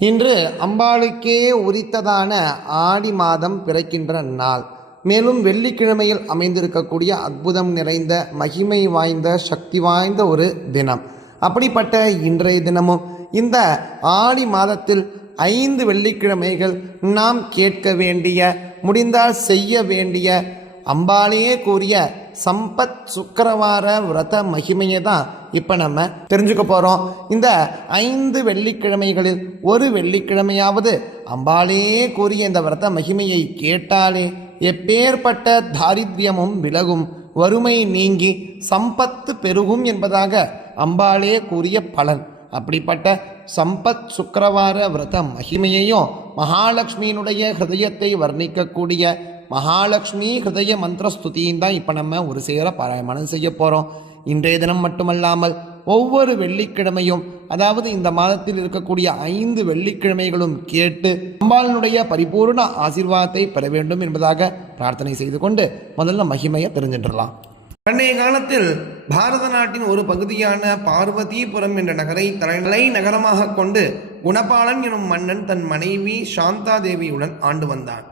இன்று அம்பாளுக்கே உரித்ததான ஆடி மாதம் பிறக்கின்ற நாள். மேலும் வெள்ளிக்கிழமையில் அமைந்திருக்கக்கூடிய அற்புதம் நிறைந்த மகிமை வாய்ந்த சக்தி வாய்ந்த ஒரு தினம். அப்படிப்பட்ட இன்றைய தினமும் இந்த ஆடி மாதத்தில் 5 வெள்ளிக்கிழமைகள் நாம் கேட்க வேண்டிய, முடிந்தால் செய்ய வேண்டிய, அம்பாளையே கூறிய சம்பத் சுக்கிரவார விரத மகிமையை தான் இப்போ நம்ம தெரிஞ்சுக்க போகிறோம். இந்த 5 வெள்ளிக்கிழமைகளில் ஒரு வெள்ளிக்கிழமையாவது அம்பாளையே கூறிய இந்த விரத மகிமையை கேட்டாலே எப்பேற்பட்ட தாரித்யமும் விலகும், வறுமை நீங்கி சம்பத்து பெருகும் என்பதாக அம்பாளே கூறிய பலன். அப்படிப்பட்ட சம்பத் சுக்கிரவார விரத மகிமையையும் மகாலட்சுமியினுடைய ஹிருதயத்தை வர்ணிக்கக்கூடிய மகாலட்சுமி ஹிருதய மந்திரஸ்துதியும் தான் இப்போ நம்ம ஒரு சேர பாராயணம் செய்ய போகிறோம். இன்றைய தினம் மட்டுமல்லாமல் ஒவ்வொரு வெள்ளிக்கிழமையும், அதாவது இந்த மாதத்தில் இருக்கக்கூடிய 5 வெள்ளிக்கிழமைகளும் கேட்டு அம்பாளினுடைய பரிபூர்ண ஆசீர்வாதத்தை பெற வேண்டும் என்பதாக பிரார்த்தனை செய்து கொண்டு முதல்ல மகிமையை தெரிஞ்சிடலாம். பண்டைய காலத்தில் பாரத நாட்டின் ஒரு பகுதியான பார்வதிபுரம் என்ற நகரை தலை நகரமாக கொண்டு குணபாலன் எனும் மன்னன் தன் மனைவி சாந்தா தேவியுடன் ஆண்டு வந்தான்.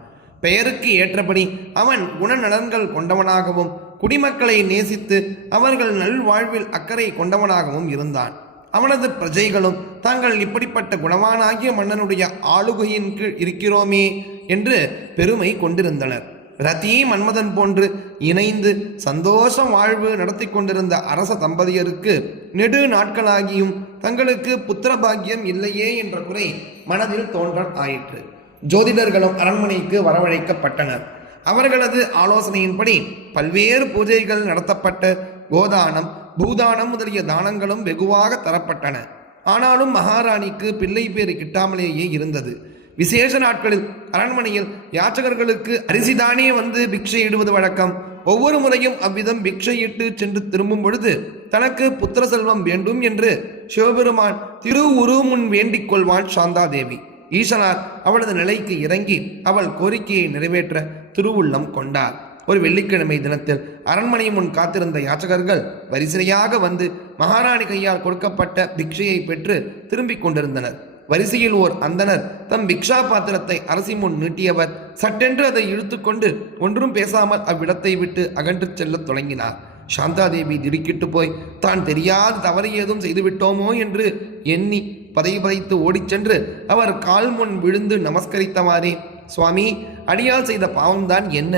பெயருக்கு ஏற்றபடி அவன் குணநலன்கள் கொண்டவனாகவும் குடிமக்களை நேசித்து அவர்கள் நல்வாழ்வில் அக்கறை கொண்டவனாகவும் இருந்தான். அவனது பிரஜைகளும் தாங்கள் இப்படிப்பட்ட குணவானாகிய மன்னனுடைய ஆளுகையின் கீழ் இருக்கிறோமே என்று பெருமை கொண்டிருந்தனர். ரதி மன்மதன் போன்று இணைந்து சந்தோஷ வாழ்வு நடத்தி கொண்டிருந்த அரச தம்பதியருக்கு நெடு நாட்களாகியும் தங்களுக்கு புத்திர பாக்கியம் இல்லையே என்ற குறை மனதில் தோன்ற ஆயிற்று. ஜோதிடர்களும் அரண்மனைக்கு வரவழைக்கப்பட்டனர். அவர்களது ஆலோசனையின்படி பல்வேறு பூஜைகள் நடத்தப்பட்ட கோதானம், பூதானம் முதலிய தானங்களும் வெகுவாக தரப்பட்டன. ஆனாலும் மகாராணிக்கு பிள்ளை பேறு கிட்டாமலேயே இருந்தது. விசேஷ நாட்களில் அரண்மனையில் யாச்சகர்களுக்கு அரிசிதானே வந்து பிக்ஷையிடுவது வழக்கம். ஒவ்வொரு முறையும் அவ்விதம் பிக்ஷையிட்டு சென்று திரும்பும் பொழுது தனக்கு புத்திர செல்வம் வேண்டும் என்று சிவபெருமான் திருவுரு முன் வேண்டிக் கொள்வான் சாந்தாதேவி. ஈசனார் அவளது நிலைக்கு இறங்கி அவள் கோரிக்கையை நிறைவேற்ற திருவுள்ளம் கொண்டார். ஒரு வெள்ளிக்கிழமை தினத்தில் அரண்மனை முன் காத்திருந்த யாச்சகர்கள் வரிசையாக வந்து மகாராணி கையால் கொடுக்கப்பட்ட பிக்ஷையை பெற்று திரும்பிக் கொண்டிருந்தனர். வரிசையில் ஓர் அந்தனர் தம் பிக்ஷா பாத்திரத்தை அரசி முன் நீட்டியவர் சட்டென்று அதை இழுத்துக்கொண்டு ஒன்றும் பேசாமல் அவ்விடத்தை விட்டு அகன்று செல்ல தொடங்கினார். சாந்தாதேவி திடுக்கிட்டு போய் தான் தெரியாத தவறு ஏதும் செய்துவிட்டோமோ என்று எண்ணி பதைத்து ஓடிச் சென்று அவர் கால் முன் விழுந்து நமஸ்கரித்தவாறே, சுவாமி, அடியால் செய்த பாவம்தான் என்ன?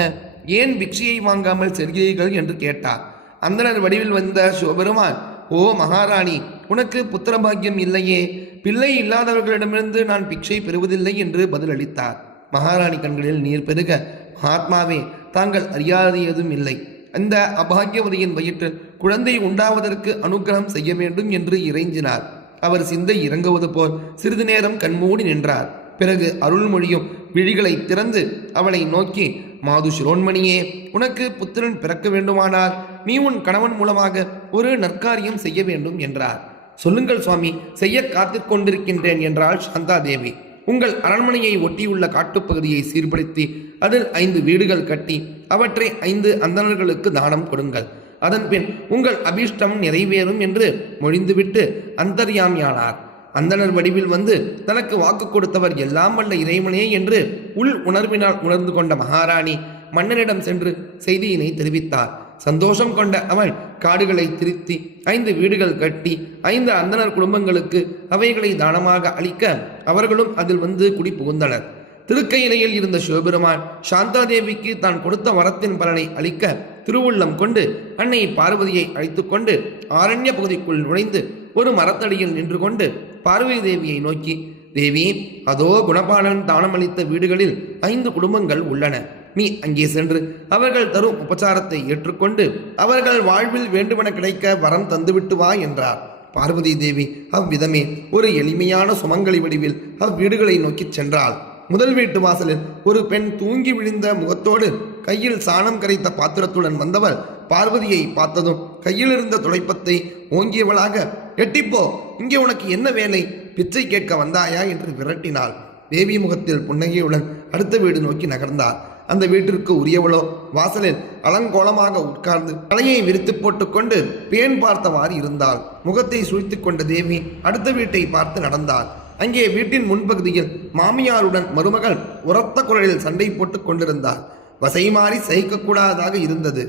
ஏன் பிக்ஷையை வாங்காமல் செல்கிறீர்கள் என்று கேட்டார். அந்தனர் வடிவில் வந்த சிவபெருமான், ஓ மகாராணி, உனக்கு புத்திர பாக்கியம் இல்லையே, பிள்ளை இல்லாதவர்களிடமிருந்து நான் பிக்ஷை பெறுவதில்லை என்று பதிலளித்தார். மகாராணி கண்களில் நீர் பெருக, மகாத்மாவே, தாங்கள் அறியாத ஏதும் இல்லை. அந்த அபாகியவதியின் வயிற்றில் குழந்தை உண்டாவதற்கு அனுகிரகம் செய்ய வேண்டும் என்று இறைஞ்சினார். அவர் சிந்தை இறங்குவது போல் சிறிது நேரம் கண்மூடி நின்றார். பிறகு அருள்மொழியும் விழிகளை திறந்து அவளை நோக்கி, மாது சிரோன்மணியே, உனக்கு புத்திரன் பிறக்க வேண்டுமானால் நீ உன் கணவன் மூலமாக ஒரு நற்காரியம் செய்ய வேண்டும் என்றார். சொல்லுங்கள் சுவாமி, செய்ய காத்துக்கொண்டிருக்கின்றேன் என்றாள் சாந்தாதேவி. உங்கள் அரண்மனையை ஒட்டியுள்ள காட்டுப்பகுதியை சீர்படுத்தி அதில் 5 வீடுகள் கட்டி அவற்றை 5 அந்தணர்களுக்கு தானம் கொடுங்கள். அதன்பின் உங்கள் அபீஷ்டம் நிறைவேறும் என்று மொழிந்துவிட்டு அந்தர்யாமியானார். அந்தணர் வடிவில் வந்து தனக்கு வாக்கு கொடுத்தவர் எல்லாம் வல்ல இறைவனே என்று உள் உணர்வினால் உணர்ந்து கொண்ட மகாராணி மன்னனிடம் சென்று செய்தியினை தெரிவித்தார். சந்தோஷம் கொண்ட அவள் காடுகளை திருத்தி 5 வீடுகள் கட்டி 5 அந்தணர் குடும்பங்களுக்கு அவைகளை தானமாக அளிக்க அவர்களும் அதில் வந்து குடி புகுந்தனர். திருக்கையிலையில் இருந்த சிவபெருமான் சாந்தாதேவிக்கு தான் கொடுத்த வரத்தின் பலனை அளிக்க திருவுள்ளம் கொண்டு அன்னை பார்வதியை அழைத்து கொண்டு ஆரண்ய பகுதிக்குள் நுழைந்து ஒரு மரத்தடியில் நின்று கொண்டு பார்வதி தேவியை நோக்கி, தேவி, அதோ குணபாலன் தானமளித்த வீடுகளில் 5 குடும்பங்கள் உள்ளன. நீ அங்கே சென்று அவர்கள் தரும் உபச்சாரத்தை ஏற்றுக்கொண்டு அவர்கள் வாழ்வில் வேண்டுமென கிடைக்க வரம் தந்துவிட்டு வா என்றார். பார்வதி தேவி அவ்விதமே ஒரு எளிமையான சுமங்கலி வடிவில் அவ்வீடுகளை நோக்கி சென்றாள். முதல் வீட்டு வாசலில் ஒரு பெண் தூங்கி விழுந்த முகத்தோடு கையில் சாணம் கரைத்த பாத்திரத்துடன் வந்தவள் பார்வதியை பார்த்ததும் கையில் இருந்த துடைப்பத்தை ஓங்கியவளாக, எட்டிப்போ, இங்கே உனக்கு என்ன வேலை? பிச்சை கேட்க வந்தாயா என்று விரட்டினாள். தேவி முகத்தில் புன்னகையுடன் அடுத்த வீடு நோக்கி நகர்ந்தார். அந்த வீட்டிற்கு உரியவளோ வாசலில் அலங்கோலமாக உட்கார்ந்து தலையை விரித்து போட்டுக்கொண்டு பேன் பார்த்தவாறு இருந்தாள். முகத்தை சுழித்து கொண்ட தேவி அடுத்த வீட்டை பார்த்து நடந்தாள். அங்கே வீட்டின் முன்பகுதியில் மாமியாருடன் மருமகள் உரத்த குரலில் சண்டை போட்டுக் கொண்டிருந்தார். வசை மாறி சகிக்கக்கூடாதாக இருந்தது.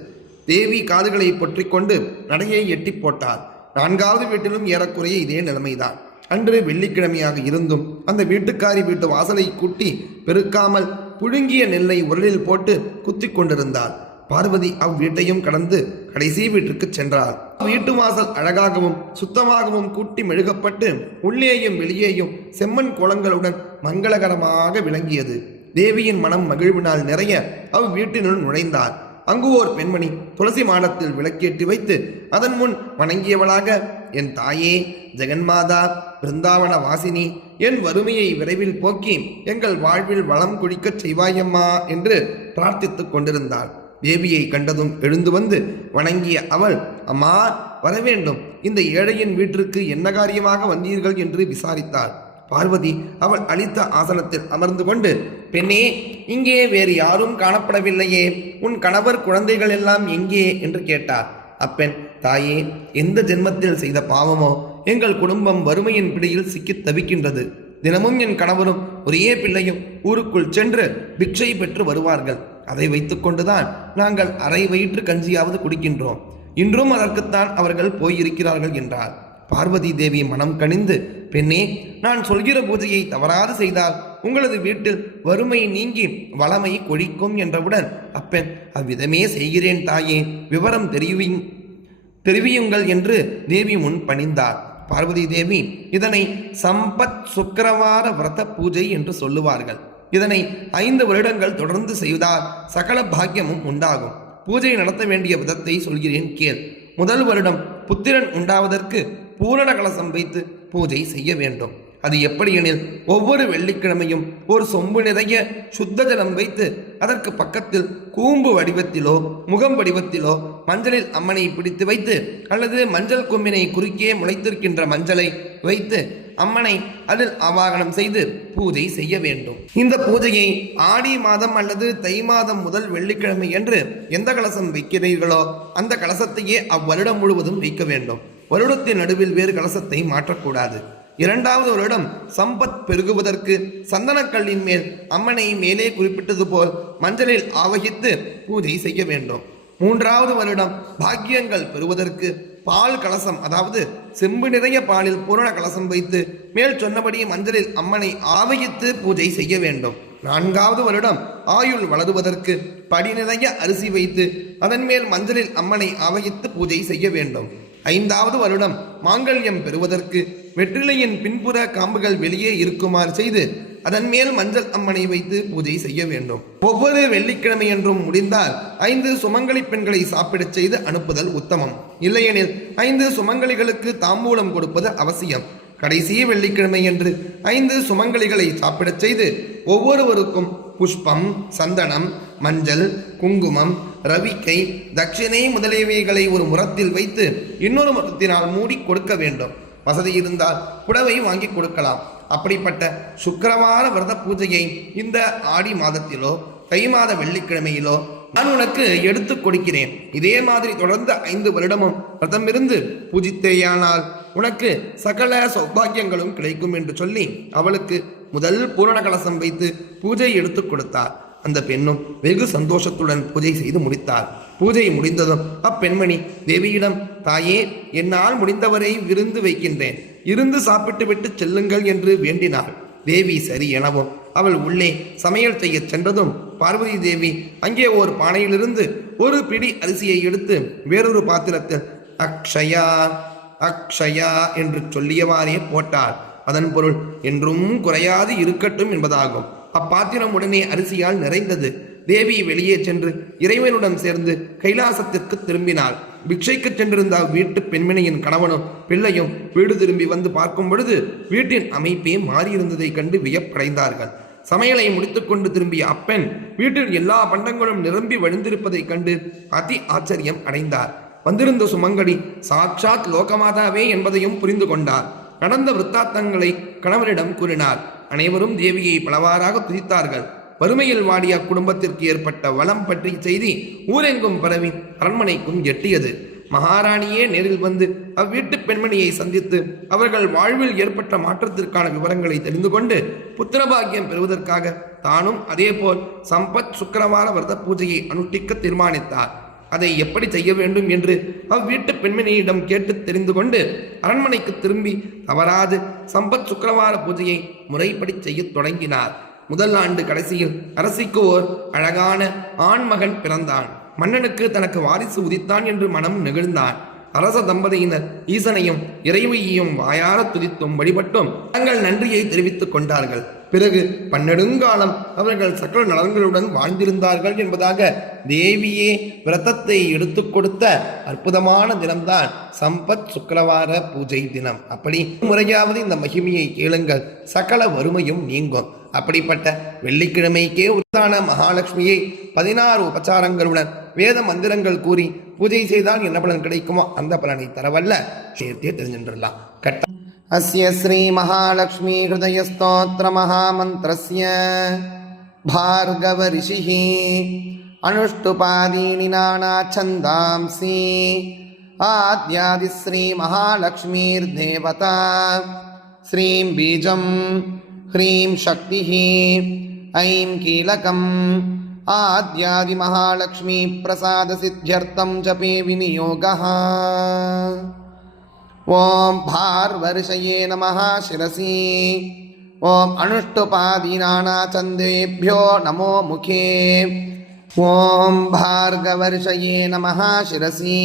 தேவி காதுகளை பொற்றி கொண்டு நடையை எட்டி போட்டார். 4வது வீட்டிலும் ஏறக்குறைய இதே நிலைமைதான். அன்று வெள்ளிக்கிழமையாக இருந்தும் அந்த வீட்டுக்காரி வீட்டு வாசலை கூட்டி பெருக்காமல் புழுங்கிய நெல்லை உரலில் போட்டு குத்தி கொண்டிருந்தாள். பார்வதி அவ்வீட்டையும் கடந்து கடைசி வீட்டுக்கு சென்றாள். வீட்டு வாசல் அழகாகவும் சுத்தமாகவும் கூட்டி மெழுகப்பட்டு உள்ளேயும் வெளியேயும் செம்மண் கோலங்களுடன் மங்களகரமாக விளங்கியது. தேவியின் மனம் மகிழ்வினால் நிறைய அவ்வீட்டினுள் நுழைந்தார். அங்கு ஓர் பெண்மணி துளசி மாடத்தில் விளக்கேற்றி வைத்து அதன் முன் வணங்கியவளாக, என் தாயே ஜெகன்மாதா பிருந்தாவன வாசினி, என் வறுமையை விரைவில் போக்கி எங்கள் வாழ்வில் வளம் குழிக்கச் செய்வாயம்மா என்று பிரார்த்தித்துக் கொண்டிருந்தாள். தேவியை கண்டதும் எழுந்து வந்து வணங்கிய அவள், அம்மா வரவேண்டும், இந்த ஏழையின் வீட்டிற்கு என்ன காரியமாக வந்தீர்கள் என்று விசாரித்தாள். பார்வதி அவள் அளித்த ஆசனத்தில் அமர்ந்து கொண்டு, பெண்ணே, இங்கே வேறு யாரும் காணப்படவில்லையே, உன் கணவர் குழந்தைகள் எல்லாம் எங்கே என்று கேட்டார். அப்பெண், தாயே, எந்த ஜென்மத்தில் செய்த பாவமோ எங்கள் குடும்பம் வறுமையின் பிடியில் சிக்கித் தவிக்கின்றது. தினமும் என் கணவரும் ஒரே பிள்ளையும் ஊருக்குள் சென்று பிக்ஷை பெற்று வருவார்கள். அதை வைத்துக்கொண்டுதான் நாங்கள் அரை வயிற்று கஞ்சியாவது குடிக்கின்றோம். இன்றும் அதற்குத்தான் அவர்கள் போயிருக்கிறார்கள் என்றார். பார்வதி தேவி மனம் கனிந்து, பெண்ணே, நான் சொல்கிற பூஜையை தவறாது செய்தால் உங்களது வீட்டில் வறுமை நீங்கி வளமை கொழிக்கும் என்றவுடன், அப்பெண், அவ்விதமே செய்கிறேன் தாயே, விவரம் தெரிவியுங்கள் என்று தேவி முன் பணிந்தார். பார்வதி தேவி இதனை சம்பத் சுக்கிரவார விரத பூஜை என்று சொல்லுவார்கள். இதனை 5 வருடங்கள் தொடர்ந்து செய்தால் சகல பாக்கியமும் உண்டாகும். பூஜை நடத்த வேண்டிய விதத்தை சொல்கிறேன் கேள். முதல் வருடம் புத்திரன் உண்டாவதற்கு பூரண கலசம் வைத்து பூஜை செய்ய வேண்டும். அது எப்படியெனில், ஒவ்வொரு வெள்ளிக்கிழமையும் ஒரு சொம்பு நிறைய சுத்த ஜலம் வைத்து அதற்கு பக்கத்தில் கூம்பு வடிவத்திலோ முகம் வடிவத்திலோ மஞ்சளில் அம்மனை பிடித்து வைத்து அல்லது மஞ்சள் கொம்பினை குறுக்கே முளைத்திருக்கின்ற மஞ்சளை வைத்து அம்மனை அதில் ஆவாகனம் செய்து பூஜை செய்ய வேண்டும். இந்த பூஜையை ஆடி மாதம் அல்லது தை மாதம் முதல் வெள்ளிக்கிழமை என்று எந்த கலசம் வைக்கிறீர்களோ அந்த கலசத்தையே அவ்வருடம் முழுவதும் வைக்க வேண்டும். வருடத்தின் நடுவில் வேறு கலசத்தை மாற்றக்கூடாது. 2வது வருடம் சம்பத் பெருகுவதற்கு சந்தனக்கல்லின் மேல் அம்மனை மேலே குறிப்பிட்டது போல் மஞ்சளில் ஆவகித்து பூஜை செய்ய வேண்டும். 3வது வருடம் பாக்கியங்கள் பெறுவதற்கு பால் கலசம், அதாவது செம்பு நிறைய பாலில் பூரண கலசம் வைத்து மேல் சொன்னபடி மஞ்சளில் அம்மனை ஆவகித்து பூஜை செய்ய வேண்டும். 4வது வருடம் ஆயுள் வளருவதற்கு படி நிறைய அரிசி வைத்து அதன் மேல் மஞ்சளில் அம்மனை ஆவகித்து பூஜை செய்ய வேண்டும். 5வது வருடம் மாங்கல்யம் பெறுவதற்கு வெற்றிலையின் பின்புற காம்புகள் வெளியே இருக்குமாறு செய்து அதன் மேல் மஞ்சள் அம்மனை வைத்து பூஜை செய்ய வேண்டும். ஒவ்வொரு வெள்ளிக்கிழமை என்றும் முடிந்தால் 5 சுமங்கலி பெண்களை சாப்பிடச் செய்து அனுப்புதல் உத்தமம். இல்லையெனில் 5 சுமங்கலிகளுக்கு தாம்பூலம் கொடுப்பது அவசியம். கடைசி வெள்ளிக்கிழமை என்று 5 சுமங்கலிகளை சாப்பிடச் செய்து ஒவ்வொருவருக்கும் புஷ்பம், சந்தனம், மஞ்சள், குங்குமம், ரவிக்கை, தட்சிணை முதலியவைகளை ஒரு முறத்தில் வைத்து இன்னொரு முறத்தினால் மூடி கொடுக்க வேண்டும். வசதி இருந்தால் புடவை வாங்கி கொடுக்கலாம். அப்படிப்பட்ட சுக்கிரவார விரத பூஜையை இந்த ஆடி மாதத்திலோ தை மாத வெள்ளிக்கிழமையிலோ நான் உனக்கு எடுத்து கொடுக்கிறேன். இதே மாதிரி தொடர்ந்து 5 வருடமும் விரதம் இருந்து பூஜித்தேயானால் உனக்கு சகல சௌபாகியங்களும் கிடைக்கும் என்று சொல்லி அவளுக்கு முதல் பூரண கலசம் வைத்து பூஜை எடுத்து கொடுத்தார். அந்த பெண்ணும் வெகு சந்தோஷத்துடன் பூஜை செய்து முடித்தார். பூஜை முடிந்ததும் அப்பெண்மணி தேவியிடம், தாயே, என்னால் முடிந்தவரை விருந்து வைக்கின்றேன், இருந்து சாப்பிட்டு விட்டு செல்லுங்கள் என்று வேண்டினாள். தேவி சரி எனவும் அவள் உள்ளே சமையல் செய்ய சென்றதும் பார்வதி தேவி அங்கே ஒரு பானையிலிருந்து ஒரு பிடி அரிசியை எடுத்து வேறொரு பாத்திரத்தில் அக்ஷயா அக்ஷயா என்று சொல்லியவாறே போட்டாள். அதன் பொருள் என்றும் குறையாது இருக்கட்டும் என்பதாகும். அப்பாத்திரம் உடனே அரிசியால் நிறைந்தது. தேவி வெளியே சென்று இறைவனுடன் சேர்ந்து கைலாசத்திற்கு திரும்பினாள். பிக்ஷைக்கு சென்றிருந்த வீட்டு பெண்மணியின் கணவனும் பிள்ளையும் வீடு திரும்பி வந்து பார்க்கும் பொழுது வீட்டின் அமைப்பே மாறியிருந்ததை கண்டு வியப்படைந்தார்கள். சமையலை முடித்துக்கொண்டு திரும்பிய அப்பெண் வீட்டில் எல்லா பண்டங்களும் நிரம்பி வழிந்திருப்பதை கண்டு அதி ஆச்சரியம் அடைந்தார். வந்திருந்த சுமங்கடி சாட்சாத் லோகமாதாவே என்பதையும் புரிந்து கொண்டார். நடந்த விருத்தாந்தங்களை கணவரிடம் கூறினார். அனைவரும் தேவியை பலவாறாக துதித்தார்கள். வறுமையில் வாடிய குடும்பத்திற்கு ஏற்பட்ட வளம் பற்றிய செய்தி ஊரெங்கும் பரவி அரண்மனைக்கும் எட்டியது. மகாராணியே நேரில் வந்து அவ்வீட்டு பெண்மணியை சந்தித்து அவர்கள் வாழ்வில் ஏற்பட்ட மாற்றத்திற்கான விவரங்களை தெரிந்து கொண்டு புத்திரபாகியம் பெறுவதற்காக தானும் அதேபோல் சம்பத் சுக்கிரவார விரத பூஜையை அனுஷ்டிக்க தீர்மானித்தார். அதை எப்படி செய்ய வேண்டும் என்று அவ்வீட்டு பெண்மணியிடம் கேட்டு தெரிந்து கொண்டு அரண்மனைக்கு திரும்பி தவறாது சம்பத் சுக்கிரவார பூஜையை முறைப்படி செய்ய தொடங்கினார். முதல் ஆண்டு கடைசியில் அரசிக்கு ஓர் அழகான ஆண்மகன் பிறந்தான். மன்னனுக்கு தனக்கு வாரிசு உதித்தான் என்று மனம் நெகிழ்ந்தான். அரச தம்பதியினர் ஈசனையும் இறைவியையும் வாயார துதித்தும் வழிபட்டும் தங்கள் நன்றியை தெரிவித்துக் கொண்டார்கள். பிறகு பன்னெடுங்காலம் அவர்கள் சகல நலன்களுடன் வாழ்ந்திருந்தார்கள் என்பதாக தேவியே விரதத்தை எடுத்துக் கொடுத்த அற்புதமான தினம்தான் சம்பத் சுக்கிரவார பூஜை தினம். அப்படி முறையாவது இந்த மகிமையை கேளுங்கள், சகல வறுமையும் நீங்கும். அப்படிப்பட்ட வெள்ளிக்கிழமைக்கே உத்தான மகாலட்சுமியை 16 உபச்சாரங்களுடன் வேத மந்திரங்கள் கூறி பூஜை செய்தால் என்ன பலன் கிடைக்குமோ அந்த பலனை தரவல்ல சேர்த்தே தெரிஞ்சின்றலாம். அஸ்ய ஸ்ரீ மகாலட்சுமி ஹிருதய ஸ்தோத்திர மகாமந்திரஸ்ய பார்கவ ரிஷிः அனுஷ்டுபாதீனி நானா சந்தாம்சி ஆத்யாதி ஸ்ரீ மகாலட்சுமிர் தேவதா ஸ்ரீம் பீஜம் ह्रीं शक्तिः ऐं कीलकम् आद्यादि महालक्ष्मी प्रसाद सिद्ध्यर्थं जपे विनियोगः। ओम भार्वर्षये नमः शिरसि। ओम अनुष्टुपादीनानाचन्देभ्यो नमो मुखे। ओम भार्गवर्षये नमः शिरसि।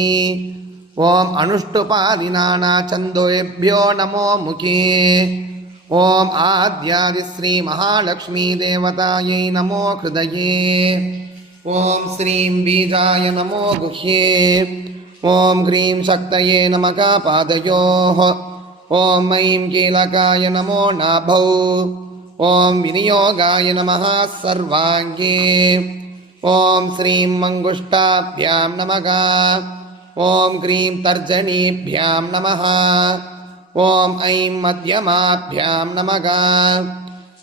ओम अनुष्टुपादीनानाचन्देभ्यो नमो मुखे। ओम आद्यादि श्री महालक्ष्मी देवतायै नमो हृदये। ओम श्रीं बीजाय नमो गुह्ये। ओम ह्रीं शक्तये नमः पादयोः। ओम ऐं कीलकाय नमो नाभौ। ओम विनियोगाय नमः सर्वाङ्गे। ओम श्रीं मङ्गुष्टाभ्यां नमः। ओम ह्रीं तर्जनीभ्यां नमः। ओम ऐं मध्यमाभ्यां नमः।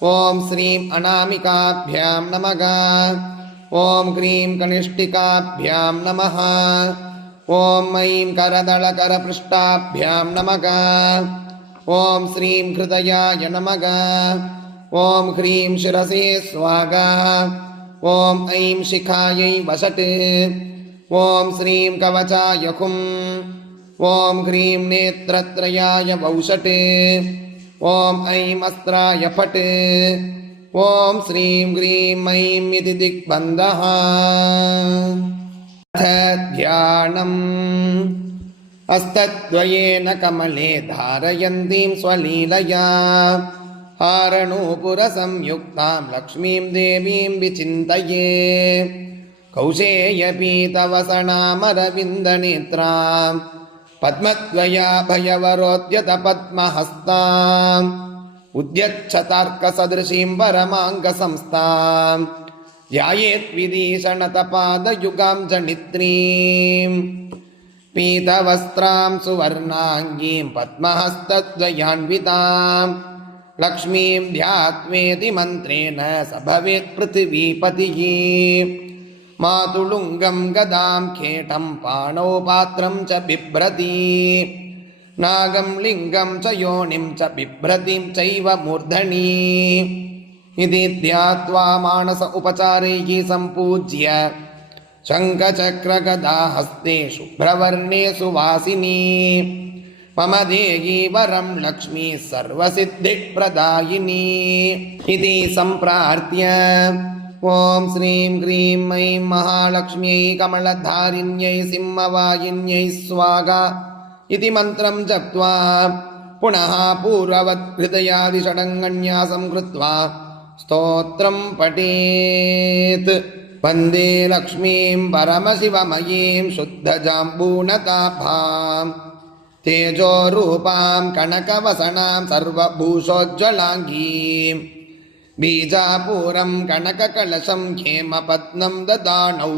ओम श्रीं अनामिकाभ्यां नमः। ओम ह्रीं कनिष्ठिकाभ्यां नमः। ओम ऐं करदलकरपृष्ठाभ्यां नमः। ओम श्रीं हृदयाय नमः। ओम ह्रीं शिरसे स्वाहा। ओम ऐं शिखायै वषट्। ओम श्रीं कवचाय हुम्। ओम ह्रीं नेत्रत्रयाय वौषट्। ओम ऐं अस्त्राय फट्। ओम श्रीं ह्रीं ऐं इति दिग्बन्धः। ध्यानम् हस्तद्वयेन कमले धारयन्तीं स्वलीलया हारणूपुरसंयुक्तां लक्ष्मीं देवीं विचिन्तये। कौशेयपीतवसनामरविन्दनेत्रां पद्मद्वयाभयवरोद्यतपद्महस्ताम् उद्यच्छतार्कसदृशीं परमाङ्गसंस्थां ध्यायेद्विदीषणतपादयुगां जनित्रीं पीतवस्त्रां सुवर्णाङ्गीं पद्महस्तद्वयान्वितां लक्ष्मीं ध्यात्वेति मन्त्रेण स भवेत् पृथिवीपतिः। मातुलुङ्गं गदां खेटं पाणौ पात्रं च बिभ्रति नागं लिङ्गं च योनिं च बिभ्रतिं चैव मूर्धनि इति ध्यात्वा मानस उपचारैः सम्पूज्य शङ्खचक्रगदा हस्ते शुभ्रवर्णे सुवासिनी मम देहि वरं लक्ष्मी सर्वसिद्धिप्रदायिनी इति सम्प्रार्थ्य ओम श्रीं ह्रीं ऐं महालक्ष्म्यै कमलधारिण्यै सिंहवाहिन्यै स्वाहा इति मन्त्रं जप्त्वा पुनः पूर्ववत् हृदयादिषडङ्गन्यासं कृत्वा स्तोत्रं पठेत्। वन्दे लक्ष्मीं परमशिवमयीं शुद्धजाम्बूनताभां तेजोरूपां कनकवसनां सर्वभूषोज्ज्वलाङ्गीं बीजापूरं कनककलशं हेमपद्मं ददानौ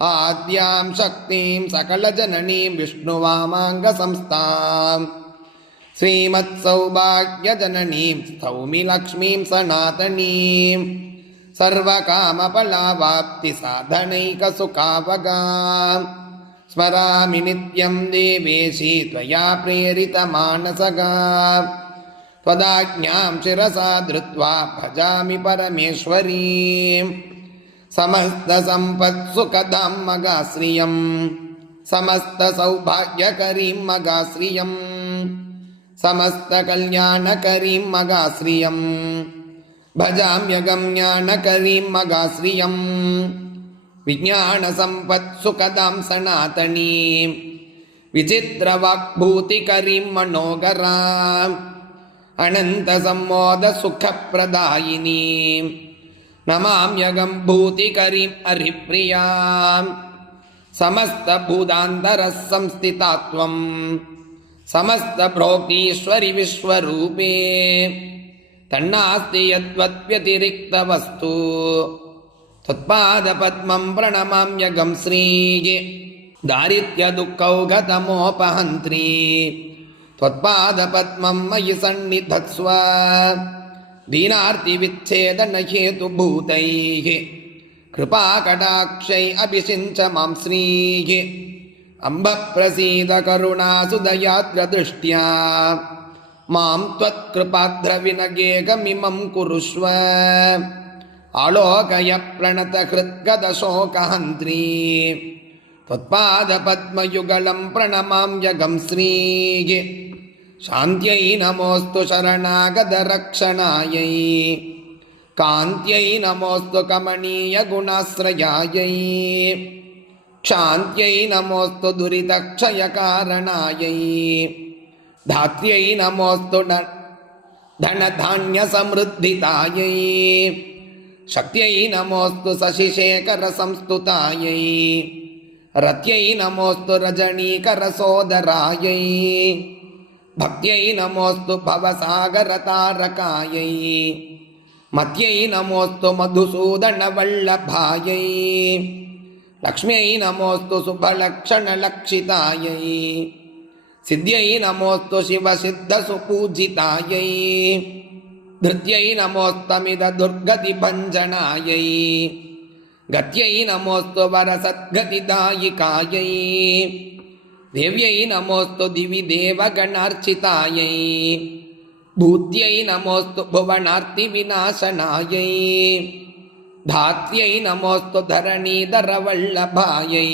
आद्यां शक्तिं सकलजननीं विष्णुवामाङ्गसंस्थां श्रीमत्सौभाग्यजननीं स्तौमि लक्ष्मीं सनातनीं सर्वकामफलावाप्तिसाधनैकसुखावगां स्मरामि नित्यं देवेशी त्वया प्रेरितमानसगा त्वदाज्ञां शिरसा धृत्वा भजामि परमेश्वरीं समस्तसम्पत्सुखदां मगाश्रियं समस्तसौभाग्यकरीं मगाश्रियं समस्तकल्याणकरीं मगाश्रियं भजाम्यगम्यानकरीं मगाश्रियं विज्ञानसम्पत्सुखदां सनातनीं विचित्रवाग्भूतिकरीं मनोगराम् अनन्तसम्मोदसुखप्रदायिनीं नमाम्यगं भूतिकरीं हरिप्रियां समस्तभूतान्तरसंस्थिता त्वं समस्तभोक्तीश्वरि विश्वरूपे तन्नास्ति यद्वद्व्यतिरिक्तवस्तु त्वत्पादपद्मं प्रणमाम्यगं श्रीये दारिद्र्यदुःखौघतमोपहन्त्री त्वत्पादपद्मं मयि सन्निधत्स्व दीनार्तिविच्छेदनहेतुभूतैः कृपाकटाक्षै अभिषिञ्च मां श्रीः अम्ब प्रसीद करुणासुदयाद्रदृष्ट्या मां त्वत्कृपाद्रविनगेगमिमं कुरुष्व आलोकय प्रणतहृद्गदशोकहन्त्री त्वत्पादपद्मयुगलं प्रणमाम्यगं श्रीः शान्त्यै नमोऽस्तु शरणागतरक्षणायै कान्त्यै नमोऽस्तु कमनीयगुणाश्रयायै क्षान्त्यै नमोऽस्तु दुरितक्षयकारणायै धात्र्यै नमोऽस्तु धनधान्यसमृद्धितायै शक्त्यै नमोऽस्तु शशिशेखरसंस्तुतायै रत्यै नमोऽस्तु रजनीकरसोदरायै भक्त्यै नमोऽस्तु भवसागरतारकायै मत्यै नमोऽस्तु मधुसूदनवल्लभायै लक्ष्म्यै नमोऽस्तु शुभलक्षणलक्षितायै सिद्ध्यै नमोऽस्तु शिवसिद्धसुपूजितायै धृत्यै नमोऽस्तमिददुर्गतिभञ्जनायै गत्यै नमोऽस्तु वरसद्गतिदायिकायै देव्यै नमोऽस्तु दिवि देवगणार्चितायै भूत्यै नमोऽस्तु भुवनार्तिविनाशनायै धात्र्यै नमोऽस्तु धरणीधरवल्लभायै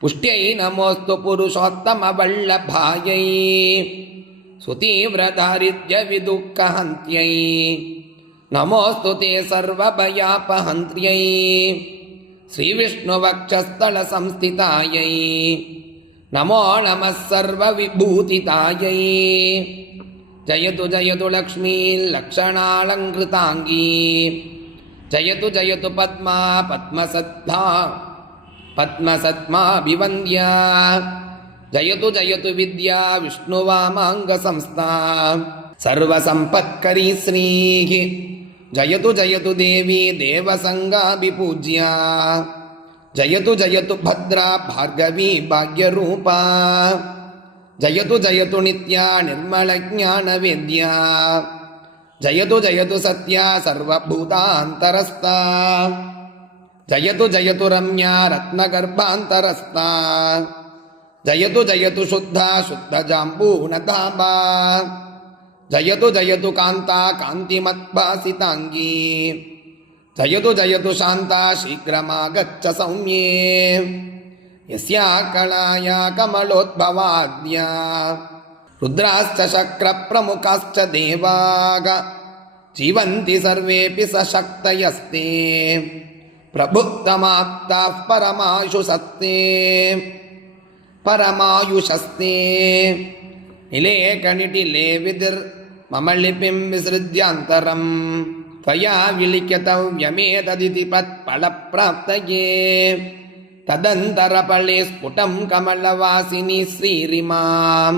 पुष्ट्यै नमोऽस्तु पुरुषोत्तमवल्लभायै सुतीव्रदारिद्र्यविदुःखहन्त्यै नमोऽस्तु ते सर्वभयापहन्त्र्यै श्रीविष्णुवक्षस्थलसंस्थितायै नमो नमः सर्वविभूतितायै जयतु जयतु लक्ष्मीर्लक्षणालङ्कृताङ्गी जयतु जयतु पद्मा पद्मसद्माभिवन्द्या जयतु जयतु विद्या विष्णुवामाङ्गसंस्था सर्वसम्पत्करी श्रीः जयतु जयतु देवी देवसङ्गाभिपूज्या जयतु जयतु भद्रा भार्गवी भाग्यरूपा जयतु जयतु नित्या निर्मलज्ञानवेद्या जयतु जयतु सत्या सर्वभूतान्तरस्था जयतु जयतु रम्या रत्नगर्भान्तरस्था जयतु जयतु शुद्धा शुद्धजाम्बूनधामा जयतु जयतु कान्ता कान्तिमद्भासिताङ्गी जयतु जयतु शान्ता शीघ्रमागच्छ सौम्ये यस्या कलाया कमलोद्भवाद्या रुद्राश्च शक्रप्रमुखाश्च देवाग जीवन्ति सर्वेऽपि सशक्तयस्ते प्रभुक्तमाप्ताः परमायुषस्ते निलेकनिटिले विधिर्मम लिपिं विसृज्यान्तरं त्वया विलिख्यतव्यमेतदिति पत्फलप्राप्तये तदन्तरफले स्फुटं कमलवासिनी श्रीरिमां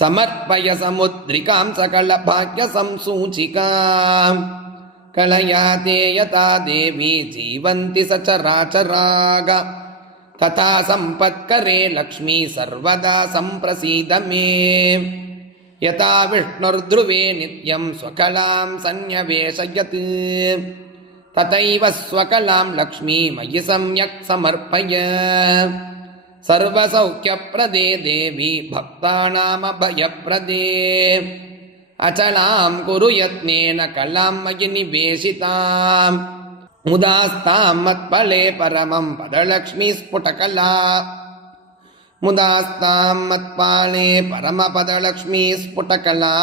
समर्पय समुद्रिकां सकलभाग्यसंसूचिकां कलयाते यथा देवी जीवन्ति सचराचराग तथा सम्पत्करे लक्ष्मी सर्वदा सम्प्रसीद मे यथा विष्णुर्ध्रुवे नित्यं स्वकलां सन्न्यवेशयत् तथैव स्वकलां लक्ष्मी मयि सम्यक् समर्पय सर्वसौख्यप्रदे देवी भक्तानामभयप्रदे अचलां कुरु यत्नेन कलां मयि निवेशिताम् मुदास्तां मत्फले परमं पदलक्ष्मी स्फुटकला मुदास्तां मत्पाले परमपदलक्ष्मी स्फुटकला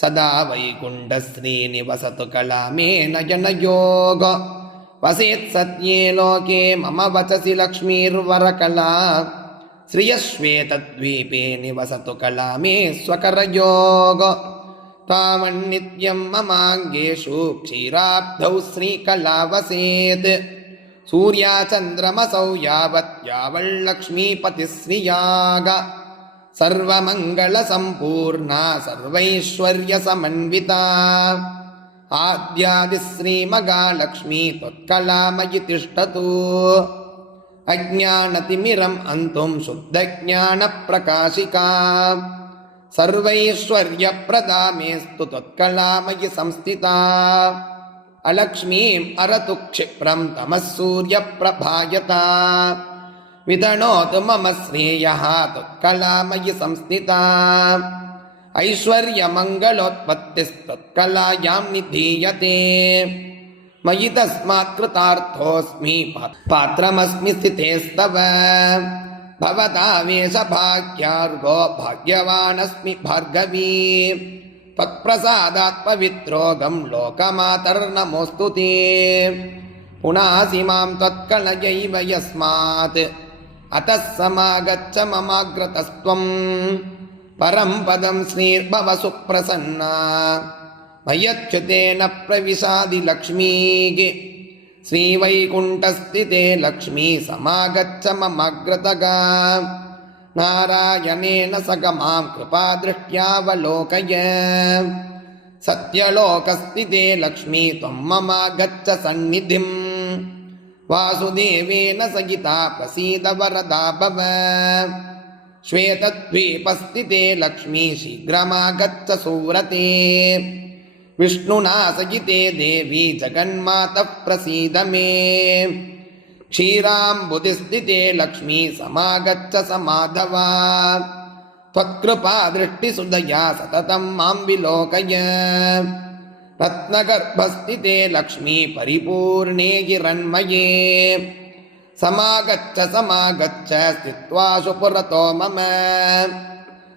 सदा वैकुण्ठश्रीनिवसतु कला मे नयनयोग वसेत् सत्ये लोके मम वचसि लक्ष्मीर्वरकला श्रियश्वेतद्वीपे निवसतु कला मे स्वकरयोग तावन्नित्यं ममाङ्गेषु क्षीराब्धौ श्रीकला वसेत् सूर्याचन्द्रमसौ यावत् यावल्लक्ष्मीपतिश्रियाग सर्वमङ्गलसम्पूर्णा सर्वैश्वर्यसमन्विता आद्यादिश्रीमगालक्ष्मी त्वत्कलामयि तिष्ठतु अज्ञानतिमिरम् अन्तुं शुद्धज्ञानप्रकाशिका सर्वैश्वर्यप्रदा मेस्तु त्वत्कलामयि संस्थिता अलक्ष्मीम् अरतु क्षिप्रं तमः सूर्यप्रभायता वितनोतु मम श्रेयः त्वत्कलामयि संस्थिता ऐश्वर्यमङ्गलोत्पत्तिस्तत्कलायां निधीयते मयि तस्मात् कृतार्थोऽस्मि पात्रमस्मि स्थितेस्तव भवतावेशभाग्यार्गो भाग्यवानस्मि भार्गवी त्वत्प्रसादात् पवित्रोऽगं लोकमातर्नमोऽस्तु ते पुनासि मां त्वत्कलयैव यस्मात् अतः समागच्छ ममाग्रतस्त्वं परं पदं श्रीर्भव सुप्रसन्ना मय्यच्युतेन प्रविशादि लक्ष्मीः श्रीवैकुण्ठस्थिते लक्ष्मी समागच्छ ममाग्रतगा नारायणेन सग मां कृपादृष्ट्यावलोकय सत्यलोकस्थिते लक्ष्मी त्वं ममागच्छ सन्निधिं वासुदेवेन सहिता प्रसीद वरदा भव श्वेतद्वीपस्थिते लक्ष्मी शीघ्रमागच्छ सुव्रते विष्णुना सहिते देवी जगन्मातः प्रसीद मे क्षीराम्बुधिस्थिते लक्ष्मी समागच्छ समाधवा त्वत्कृपादृष्टिसुदया सततं मां विलोकय रत्नगर्भस्थिते लक्ष्मी परिपूर्णे हिरण्मये समागच्छ समागच्छ स्थित्वासु पुरतो मम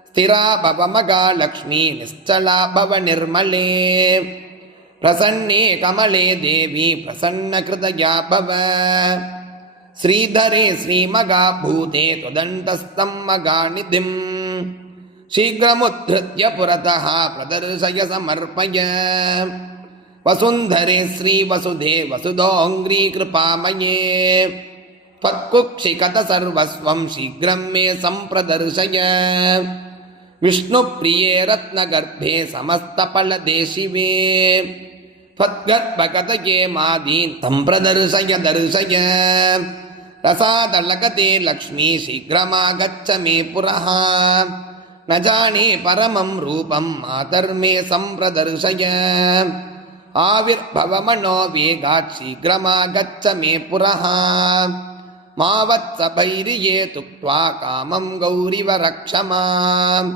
स्थिरा भव मगालक्ष्मी निश्चला भव निर्मले प्रसन्ने कमले देवी प्रसन्नकृतया भव श्रीधरे श्रीमगाभूते त्वदन्तस्तं मगानिधिं शीघ्रमुद्धृत्य पुरतः प्रदर्शय समर्पय वसुन्धरे श्रीवसुधे वसुधोऽङ्घ्रीकृपामये त्वत्कुक्षिकत सर्वस्वं शीघ्रं मे सम्प्रदर्शय विष्णुप्रिये रत्नगर्भे समस्तफलदे शिवे त्वद्गर्भगतये मादीन् तं प्रदर्शय दर्शय रसादलगते लक्ष्मी शीघ्रमागच्छ मे पुरः न जाने परमं रूपं मातर्मे सम्प्रदर्शय आविर्भव मनोवेगात् शीघ्रमागच्छ मे पुरः मा वत्सभैर्ये तुक्त्वा कामं गौरिवर क्षमाम्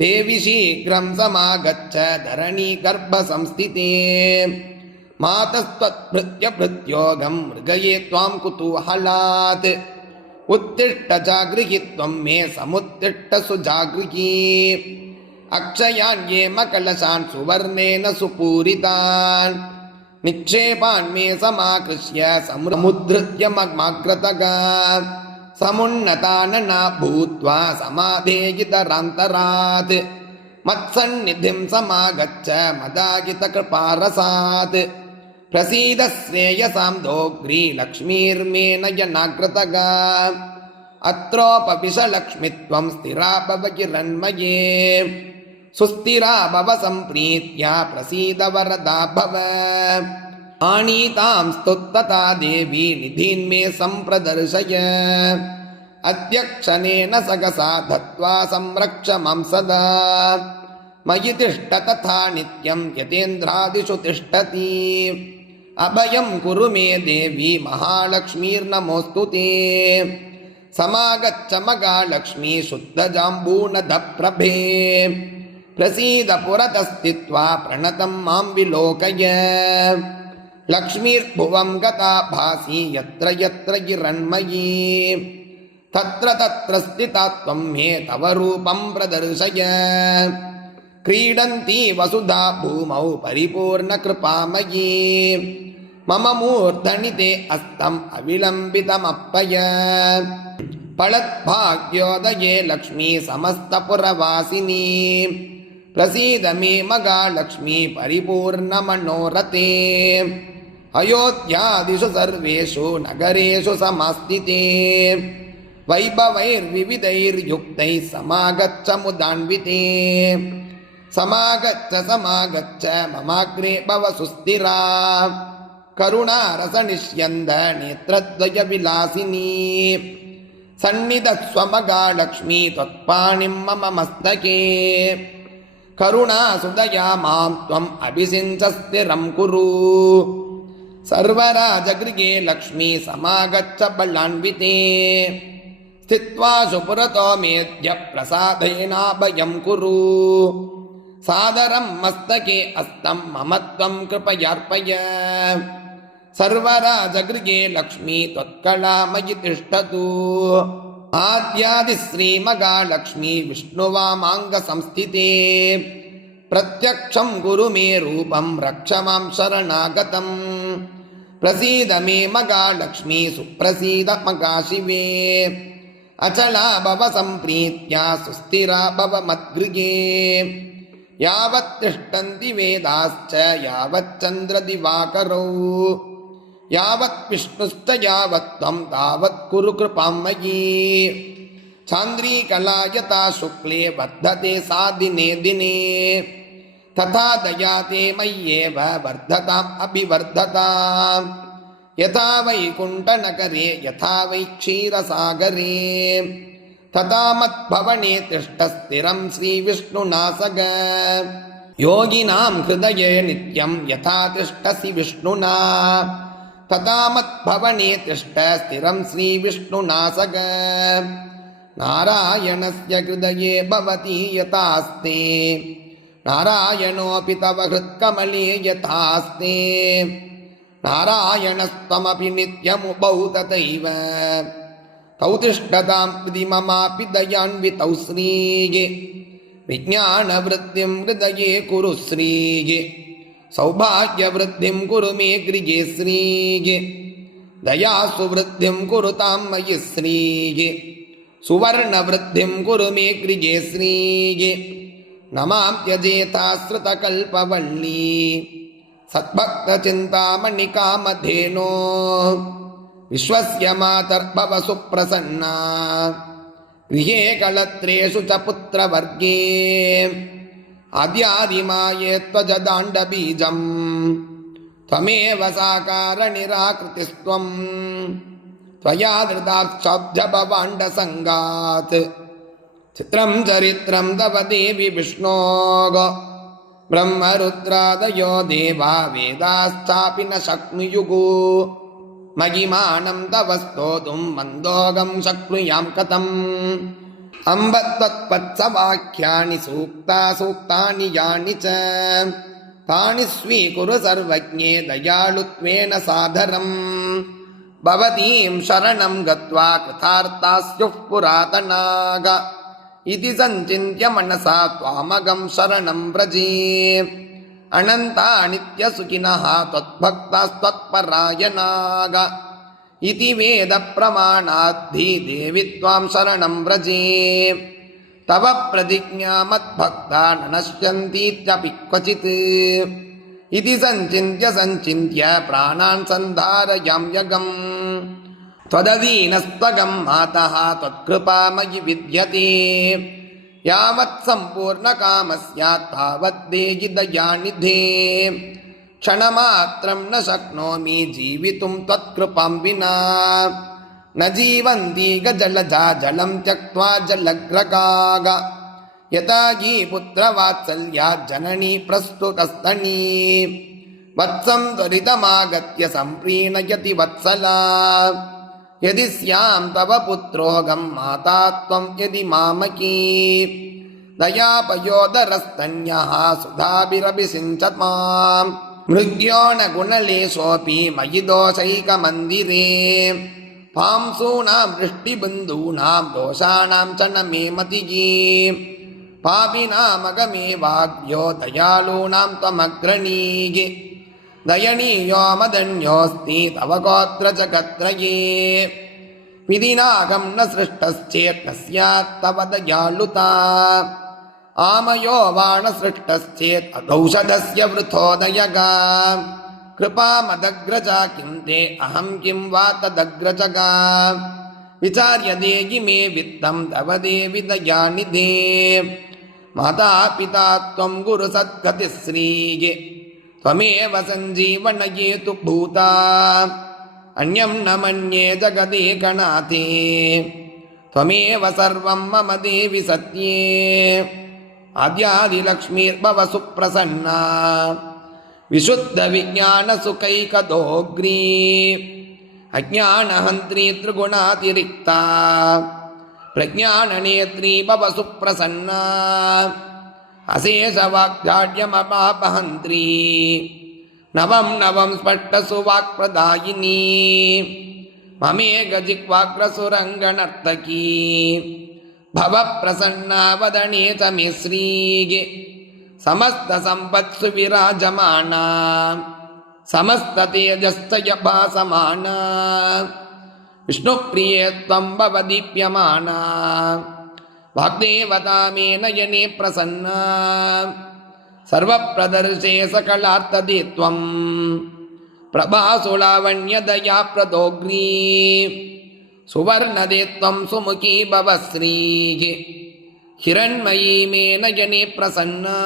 देवि शीघ्रं समागच्छ धरणीगर्भसंस्थिते मातस्त्वत्भृत्य भृत्योगं मृगये त्वां कुतूहलात् उत्तिष्ठ जागृहि त्वं मे समुत्तिष्ठ सुजागृहि अक्षयान् ये मकलशान् सुवर्णेन सुपूरितान् निक्षेपान् मे समाकृष्य समुद्धृत्य मग्माग्रतगा समुन्नतानना भूत्वा समाधेयितरान्तरात् मत्सन्निधिं समागच्छ मदागितकृपारसात् प्रसीद श्रेयसां दोग्री लक्ष्मीर्मे नयनाग्रतगा अत्रोपविश लक्ष्मीत्वं स्थिरा भव हिरण्मये सुस्थिरा भव सम्प्रीत्या प्रसीद वरदा भव आनीतां स्तुत्तता देवी निधीन्मे सम्प्रदर्शय अध्यक्षणेन सगसा धत्वा संरक्ष मां सदा मयि तिष्ठ तथा नित्यं यतेन्द्रादिषु तिष्ठति अभयं कुरु मे देवी महालक्ष्मीर्नमोऽस्तु ते समागच्छ मगालक्ष्मी शुद्धजाम्बूनदप्रभे प्रसीद पुरतस्थित्वा प्रणतं मां विलोकय लक्ष्मीर्भुवं गता भासि यत्र यत्र गिरण्मयी तत्र तत्र स्थिता त्वं मे तव रूपं प्रदर्शय क्रीडन्ती वसुधा भूमौ परिपूर्णकृपामयी मम मूर्धनि ते हस्तम् अविलम्बितमप्पय फलद्भाग्योदये लक्ष्मी समस्तपुरवासिनी प्रसीद मे मगालक्ष्मी परिपूर्णमनोरथे अयोध्यादिषु सर्वेषु नगरेषु समास्थिते वैभवैर्विविधैर्युक्तैः समागच्छ मुदान्विते समागच्छ ममाग्रे भव सुस्थिरा करुणारसनिष्यन्द नेत्रद्वयविलासिनी सन्निधत्स्व मगालक्ष्मी त्वत्पाणिं मम मस्तके करुणासुदया मां त्वम् अभिषिञ्च स्थिरं कुरु सर्वराजगृहे लक्ष्मी समागच्छ बलान्विते स्थित्वा सुपुरतो मेद्य प्रसादेनाभयं कुरु सादरं मस्तके हस्तं मम त्वं कृपयार्पय सर्वराजगृहे लक्ष्मी त्वत्कलामयि तिष्ठतु आद्यादिश्रीमगालक्ष्मी विष्णुवामाङ्गसंस्थिते प्रत्यक्षं कुरु मे रूपं रक्ष मां शरणागतम् प्रसीद मे मगालक्ष्मी सुप्रसीद मगाशिवे अचला भव सम्प्रीत्या सुस्थिरा भव मद्गृहे यावत् तिष्ठन्ति वेदाश्च यावच्चन्द्रदिवाकरौ यावत् विष्णुश्च यावत् त्वं तावत् कुरु कृपां मयि चान्द्रीकला यथा शुक्ले वर्धते सा दिने दिने तथा दया ते मय्येव वर्धताम् अभिवर्धताम् यथा वैकुण्ठनगरे यथा वै क्षीरसागरे तथा मद्भवने तिष्ठ स्थिरं श्रीविष्णुना सग योगिनां हृदये नित्यं यथा तिष्ठसि विष्णुना तथा मद्भवने तिष्ठ स्थिरं श्रीविष्णुना सग नारायणस्य हृदये भवति यथास्ते नारायणोऽपि तव हृत्कमले यथास्ते नारायणस्त्वमपि नित्यमुभौ तथैव तौ तिष्ठतां हृदि ममापि दयान्वितौ श्रीये विज्ञानवृद्धिं हृदये कुरु श्रीये सौभाग्यवृद्धिं कुरु मे गृहे श्रीये दयासु वृद्धिं कुरुतां मयि श्रीये सुवर्णवृद्धिं कुरु मे गृहे श्रीये नमां त्यजेताश्रितकल्पवल्ली सद्भक्तचिन्तामणिकामधेनो विश्वस्य मातर्भव सुप्रसन्ना गृहे कलत्रेषु च पुत्रवर्गे आद्यादिमाये त्वजदाण्डबीजम् त्वमेव साकारनिराकृतिस्त्वम् त्वया धृताक्षाब्जभवाण्डसङ्गात् चित्रं चरित्रं तव देवि विष्णोः ब्रह्मरुद्रादयो देवा वेदाश्चापि न शक्नुयुः महिमानं तव स्तोतुं मन्दोगं शक्नुयां कथम् अम्ब त्वत्पत्सवाक्यानि सूक्तानि यानि च तानि स्वीकुरु सर्वज्ञे दयालुत्वेन सादरम् भवतीं शरणं गत्वा कृतार्था स्युः पुरातनाग इति सञ्चिन्त्य मनसा त्वामगं शरणं व्रजे अनन्ता नित्यसुखिनः त्वत्भक्तास्त्वत्परायणाग इति वेदप्रमाणाद्धि देवि त्वां शरणं व्रजे तव प्रतिज्ञा मद्भक्ता न नश्यन्तीत्यपि क्वचित् इति सञ्चिन्त्य प्राणान् सन्धारयाम्यगम् त्वदधीनस्त्वगं मातः त्वत्कृपा मयि विद्यते यावत् सम्पूर्णकामस्यात् तावत् देहि दयानिधे क्षणमात्रं न शक्नोमि जीवितुं त्वत्कृपां विना न जीवन्ति गजलजा जलं त्यक्त्वा जलग्रगाग यथा हि पुत्रवात्सल्यात् जननी प्रस्तुतस्तनी वत्सं त्वरितमागत्य सम्प्रीणयति वत्सला यदि स्यां तव पुत्रोऽहं माता त्वं यदि मामकी दयापयोदरस्तन्यः सुधाभिरभिषिञ्चत् मृग्यो न गुणलेशोऽपि मयि दोषैकमन्दिरे पांसूनां वृष्टिबन्धूनां दोषाणां च न मे मतिः पापिनामगमे वाग्यो दयालूनां त्वमग्रणीः दयनीयो मदन्योऽस्ति तव गोत्र जगत्त्रये विधिनागं न सृष्टश्चेत् न स्यात् तव दयालुता आमयो वा न सृष्टश्चेत् अदौषधस्य वृथोदयगा कृपामदग्रजा किं ते अहं किं वा तदग्रजगा विचार्य देहि मे वित्तं तव देवि दयानिधे माता पिता त्वं गुरुसद्गतिश्रीः त्वमेव सञ्जीवनयेतु भूता अन्यं न मन्ये जगदेकनाथे त्वमेव सर्वं मम देवि सत्ये आद्यादिलक्ष्मीर्भव सुप्रसन्ना विशुद्धविज्ञानसुखैकदोग्री अज्ञानहन्त्री त्रिगुणातिरिक्ता प्रज्ञाननेत्री भव सुप्रसन्ना अशेषवाग्जाड्यमपापहन्त्री नवं नवं स्पष्टसुवाक्प्रदायिनी ममेकजिह्वाग्रसुरङ्गनर्तकी भवप्रसन्ना वदने च मे श्रीः समस्तसम्पत्सु विराजमाना समस्ततेजश्च भासमाना विष्णुप्रिये त्वं भव दीप्यमाना वाग्देवता मे नयने प्रसन्ना सर्वप्रदर्शे सकलार्थदे त्वं प्रभासुलावण्यदया प्रदोग्री सुवर्णदे त्वं सुमुखी भव श्रीः हिरण्मयी मे नयने प्रसन्ना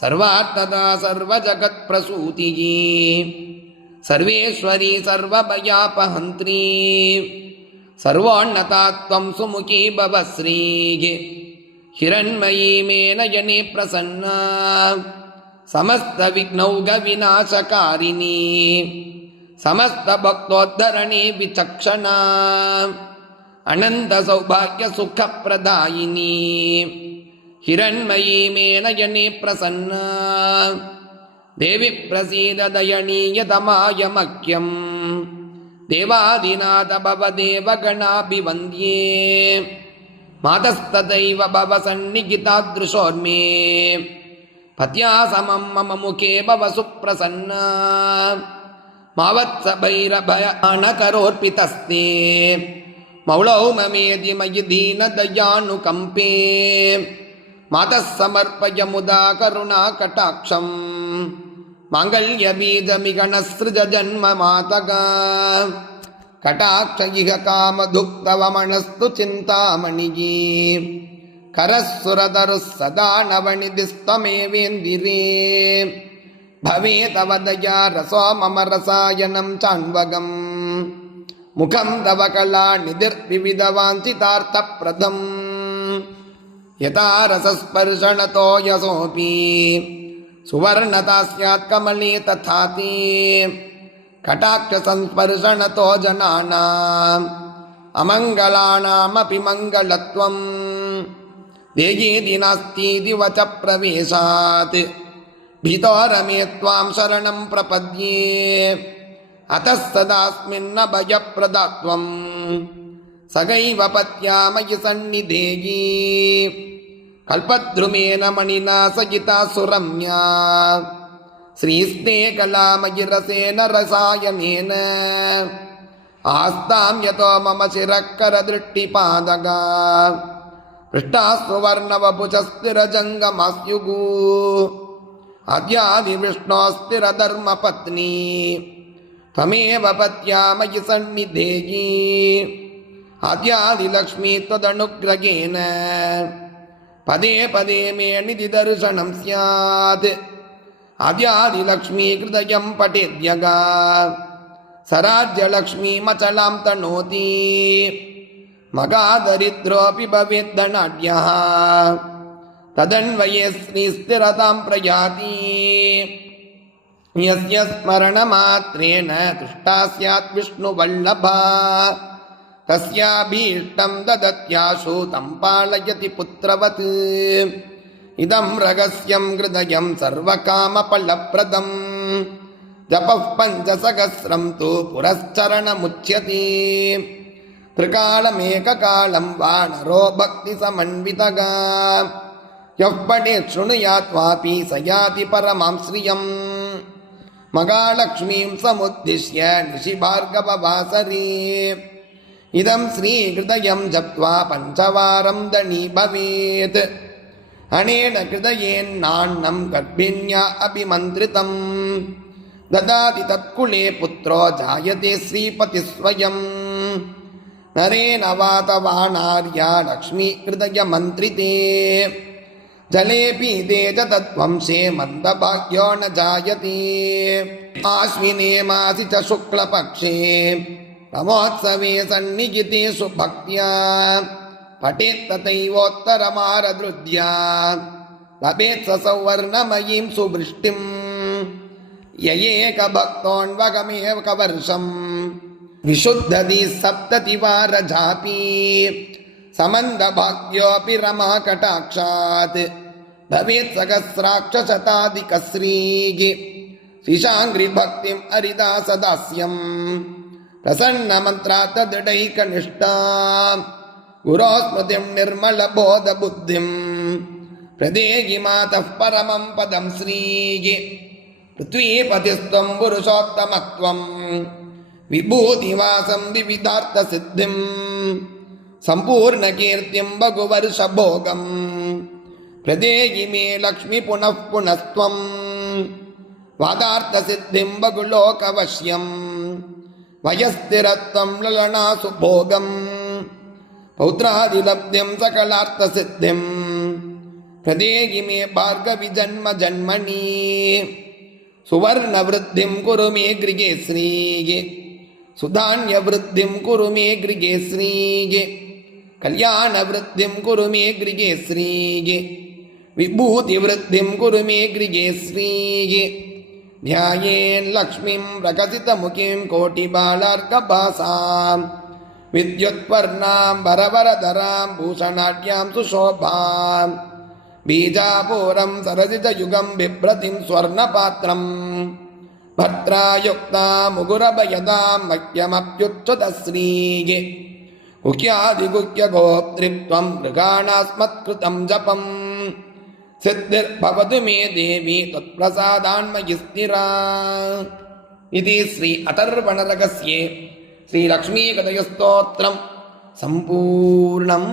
सर्वार्थदा सर्वजगत्प्रसूतिः सर्वेश्वरी सर्वभयापहन्त्री सर्वोन्नता त्वं सुमुखी भव श्रीः हिरण्मयी मे नयने प्रसन्ना समस्तविघ्नौघविनाशकारिणी समस्तभक्तोद्धरणे विचक्षणा अनन्तसौभाग्यसुखप्रदायिनी हिरण्मयी मे नयने प्रसन्ना देवी प्रसीद दयनीयतमाय मह्यं देवादिनाथ भवदेवगणाभिवन्द्ये मातस्तथैव भव सन्निहितादृशोर्मे पत्या समं मम मुखे भव सुप्रसन्ना मावत्सभैरभयानकरोर्पितस्ते मौलौ ममेदि मयि दीनदयानुकम्पे मातः समर्पय मुदा करुणाकटाक्षं माङ्गल्यबीजमिगणसृज जन्म मातगा कटाक्ष इह कामधुक्तवमनस्तु चिन्तामणिः करः सुरतरुः सदा नवनिधिस्त्वमेवेन्दिरे भवे तव दया रसो मम रसायनं चान्वगम् मुखं तव कलानिधिर्विविधवाञ्छितार्थप्रदम् यथा रसस्पर्शनतो यशोऽपि सुवर्णता स्यात् कमले तथा ते कटाक्षसंस्पर्शनतो जनानाम् अमङ्गलानामपि मङ्गलत्वम् देयेदि नास्तीति वच प्रवेशात् भीतो रमे त्वां शरणं प्रपद्ये अतः सदास्मिन्न भयप्रदात्वं सगैव पत्या मयि सन्निधेयी कल्पद्रुमेण मणिना सहिता सुरम्या श्रीस्ते कलामयि रसेन रसायनेन आस्तां यतो मम शिरःकरदृष्टिपादगा पृष्ठास्वर्णवपुषस्थिरजङ्गमास्युः आद्यादिविष्णोस्थिरधर्मपत्नी त्वमेव पत्या मयि सन्निधेयी आद्यादिलक्ष्मी त्वदनुग्रहेण पदे पदे मे निधिदर्शनं स्यात् आद्यादिलक्ष्मी हृदयं पठेद्यगा सराज्यलक्ष्मीमचलां तनोति मगादरिद्रोऽपि भवेद्धनाढ्यः तदन्वये श्रीस्थिरतां प्रयाति यस्य स्मरणमात्रेण तुष्टा स्यात् विष्णुवल्लभा तस्याभीष्टं ददत्याशु तं पालयति पुत्रवत् इदं रहस्यं हृदयं सर्वकामफलप्रदं जपः पञ्चसहस्रं तु पुरश्चरणमुच्यते त्रिकालमेककालं वा नरो भक्तिसमन्वितः यः पठेत् शृणुयात् वापि स याति परमां श्रियम् महालक्ष्मीं समुद्दिश्य निशिभार्गववासरे इदं श्रीहृदयं जप्त्वा पञ्चवारं धनी भवेत् अनेन हृदयेन्नान्नं गर्भिण्या अभिमन्त्रितं ददाति तत्कुले पुत्रो जायते श्रीपतिः स्वयं नरेण वातवानार्या लक्ष्मी हृदयमन्त्रिते जलेऽपि ते च तद्वंशे मन्दभाग्यो न जायते आश्विने मासि च शुक्लपक्षे ब्रह्मोत्सवे सन्निहितेषु भक्त्या पठेत् तथैवोत्तरमारदृद्या लभेत् स सौवर्णमयीं सुवृष्टिं ययेकभक्तोऽन्वगमेव कवर्षं विशुद्धति सप्ततिवारजापि समन्दभाग्योऽपि रमाकटाक्षात् भवेत् सहस्राक्षशताधिकश्रीः शिशाङ्घ्रिभक्तिम् हरिदासदास्यम् प्रसन्नमन्त्रात् दृढैकनिष्ठा गुरोस्मृतिं निर्मलबोधबुद्धिं प्रदेहि मातः परमं पदं श्रीः पृथ्वीपतिस्त्वं पुरुषोत्तमत्वं विभूतिवासं विविधार्थसिद्धिं सम्पूर्णकीर्तिं बहुवर्षभोगं प्रदेहि मे लक्ष्मी पुनः पुनस्त्वं वादार्थसिद्धिं बहुलोकवश्यं वयस्थिरत्वं ललनासु भोगं पौत्रादिलब्धिं सकलार्थसिद्धिं प्रदेहि मे भार्गवि जन्म जन्मनि सुवर्णवृद्धिं कुरु मे गृहे श्रीः सुधान्यवृद्धिं कुरु मे गृहे श्रीः कल्याणवृद्धिं कुरु मे गृहे श्रीः विभूतिवृद्धिं कुरु मे गृहे श्रीः ध्यायेन्लक्ष्मीं प्रकसितमुखीं कोटिबालार्कभासां विद्युत्वर्णां वरवरधरां भूषणाढ्यां सुशोभां बीजापूरं सरसिजयुगं बिभ्रतिं स्वर्णपात्रं भद्रायुक्ता मुगुरभयदां मह्यमप्युच्युतश्रीः गुह्यादिगुह्यगोप्तृत्वं मृगाणास्मत्कृतं जपं सिद्धिर्भवतु मे देवी त्वत्प्रसादान्मयि स्थिरा इति श्री अथर्वणरहस्ये श्रीलक्ष्मीकदयस्तोत्रं सम्पूर्णम्।